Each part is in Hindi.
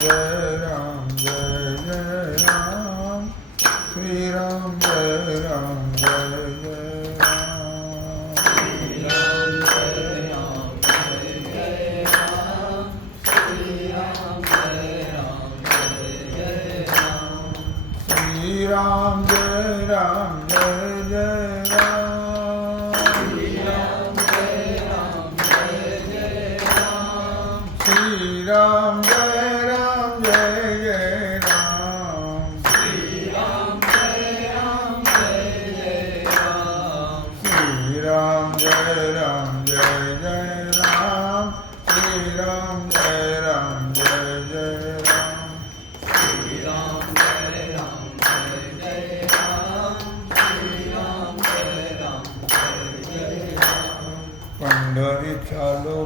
जय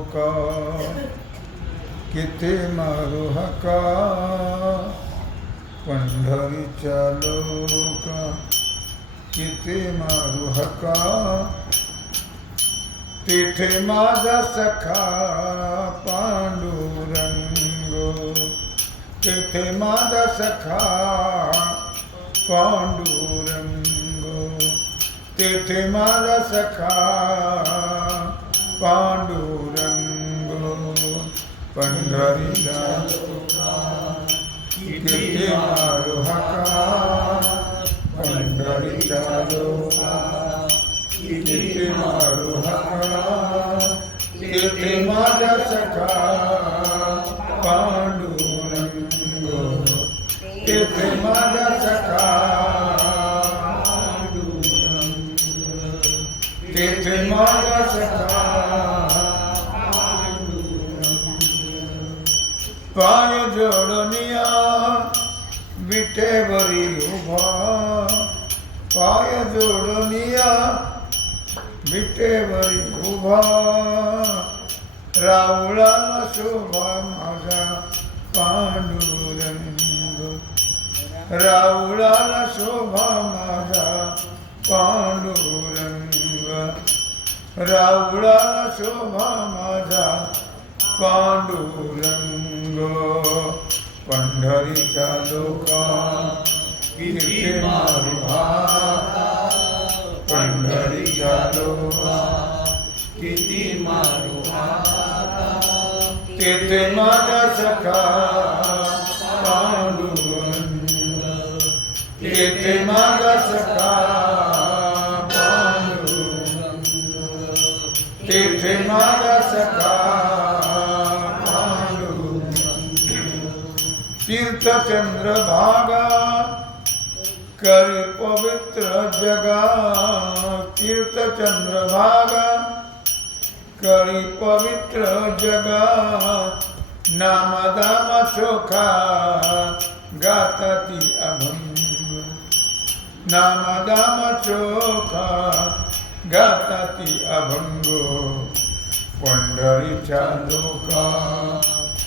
लोका। किती मारू हका पंढरीच्या लोका। किती मारू हका तिथे माझा सखा पांडुरंग। तिथे माझा सखा पांडुरंग। तेथे माझा सखा पांडुरंग। पंढरीला किती मारू हका पंढरीचा लोका किती मारू हका तेथे माझा सखा पांडुरंग. तेथे माझा सखा तेथे माझा सखा विटेवरी उभा, पाय जोडनिया विटेवरी उभा। रावळा शोभा माझा, पांडुरंग। रावळाला शोभा माझा, पांडुरंग। रावळाला शोभा माझा, पांडुरंग। पंढरीच्या लोका किती पंडरी पंढरीच्या लोका किती मारू तेथे माझा पांडुरंग. तेथे माझा सखा तीर्थचंद्र भागा कर पवित्र जगा तीर्थचंद्र भागा करी पवित्र जगा नामदाम शोखा गाता ती अभंग। नामदाम चोखा गाता ती अभंग। पंढरीच्या लोका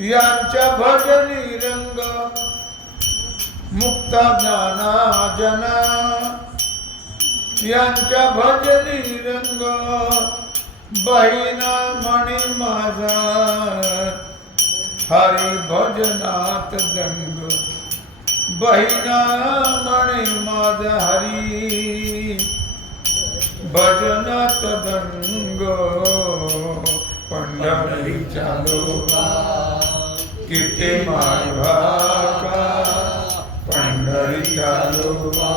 यांच्या भजनी रंग मुक्त ज्ञाना जना यांच्या भजनी रंग बहिणा मणी माझा हरी भजनात दंग बहिणा मणी माझा हरी भजनात दंग पंढरीच्या लोका किती मारभाका पंढरीच्या लोका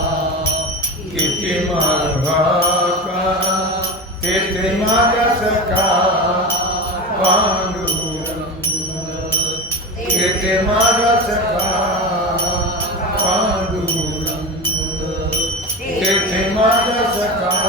किती मारभाका तेथे माझा सखा पांडुरंग। तेथे माझा सखा पांडुरंग। तेथे माझा सखा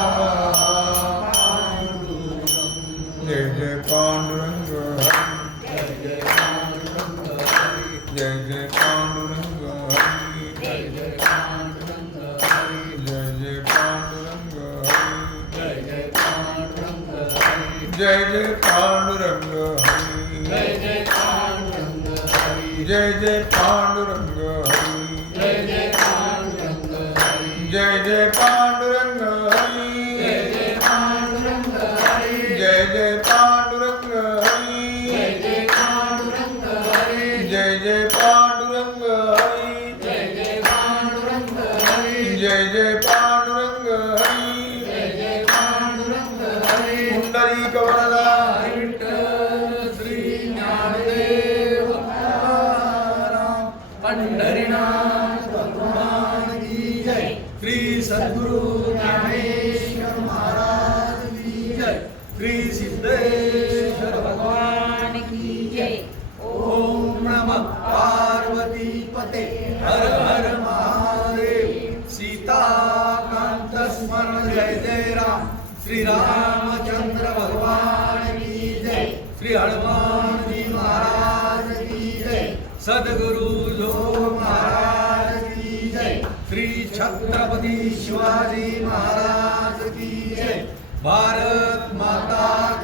જય પાંડુરંગ હરિ જય જય પાંડુરંગ હરિ જય જય પાંડુરંગ જય જય પાંડુરંગ पुंडरीक वरदा श्री ज्ञानदेव भगवान की जय। श्री सद्गुरु महाराज जय। श्री सिद्धेश्वर भगवान की जय। ओम नमः पार्वती पते। हर हर महादेव। सीता कांत स्मरण राम। श्री की શ્રી હનુમાનજી મહારાજ કી જય. સદગુરુ જો મહારાજ કી જય. શ્રી છત્રપતિ શિવાજી મહારાજ કી જય. ભારત માતા